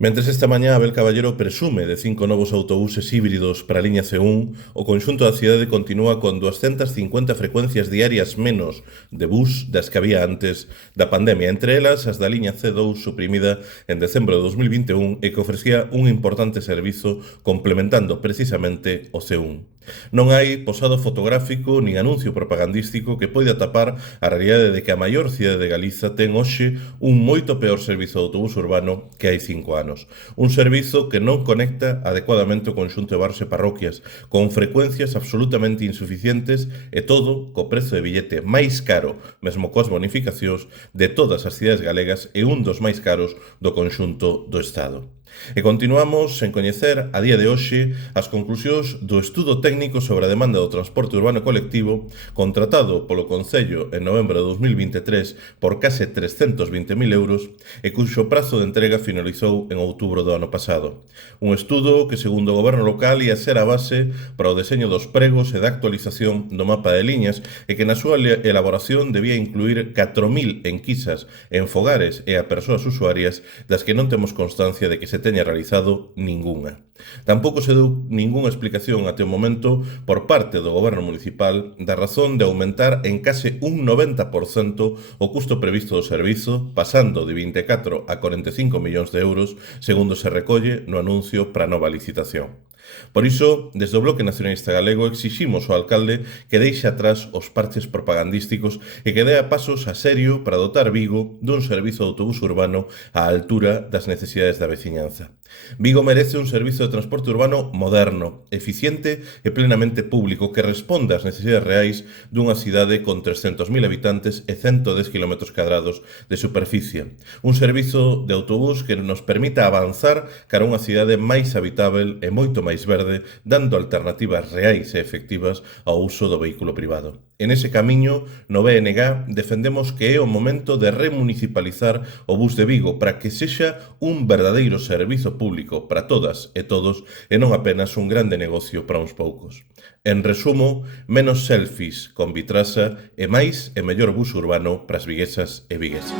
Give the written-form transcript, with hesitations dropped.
Mentres esta mañá Abel Caballero presume de 5 novos autobuses híbridos para a liña C1, o conxunto da cidade continúa con 250 frecuencias diarias menos de bus das que había antes da pandemia, entre elas as da liña C2 suprimida en decembro de 2021 e que ofrecía un importante servizo complementando precisamente o C1. Non hai posado fotográfico nin anuncio propagandístico que poida tapar a realidade de que a maior cidade de Galiza ten hoxe un moito peor servizo de autobús urbano que hai 5 anos. Un servizo que non conecta adecuadamente o conxunto de barrios e parroquias, con frecuencias absolutamente insuficientes e todo co prezo de billete máis caro, mesmo coas bonificacións, de todas as cidades galegas e un dos máis caros do conxunto do Estado. E continuamos sen coñecer, a día de hoxe, as conclusións do estudo técnico sobre a demanda do transporte urbano colectivo contratado polo Concello en novembro de 2023 por case 320.000 euros e cuxo prazo de entrega finalizou en outubro do ano pasado. Un estudo que, segundo o goberno local, ia ser a base para o deseño dos pregos e da actualización do mapa de liñas e que na súa elaboración debía incluir 4.000 enquisas en fogares e a persoas usuarias das que non temos constancia de que se teña realizado ningunha. Tampouco se deu ningunha explicación até o momento por parte do goberno municipal da razón de aumentar en case un 90% o custo previsto do servizo, pasando de 24 a 45 millóns de euros, segundo se recolle no anuncio para a nova licitación. Por iso, desde o Bloque Nacionalista Galego exiximos ao alcalde que deixe atrás os parches propagandísticos e que dea pasos a serio para dotar Vigo dun servizo de autobús urbano á altura das necesidades da veciñanza. Vigo merece un servizo de transporte urbano moderno, eficiente e plenamente público que responda ás necesidades reais dunha cidade con 300.000 habitantes e 110 km² de superficie. Un servizo de autobús que nos permita avanzar cara a unha cidade máis habitável e moito máis verde, dando alternativas reais e efectivas ao uso do vehículo privado. En ese camiño, no BNG, defendemos que é o momento de remunicipalizar o bus de Vigo para que sexa un verdadeiro servizo público para todas e todos e non apenas un grande negocio para uns poucos. En resumo, menos selfies con Vitrasa e máis e mellor bus urbano para as viguesas e vigueses.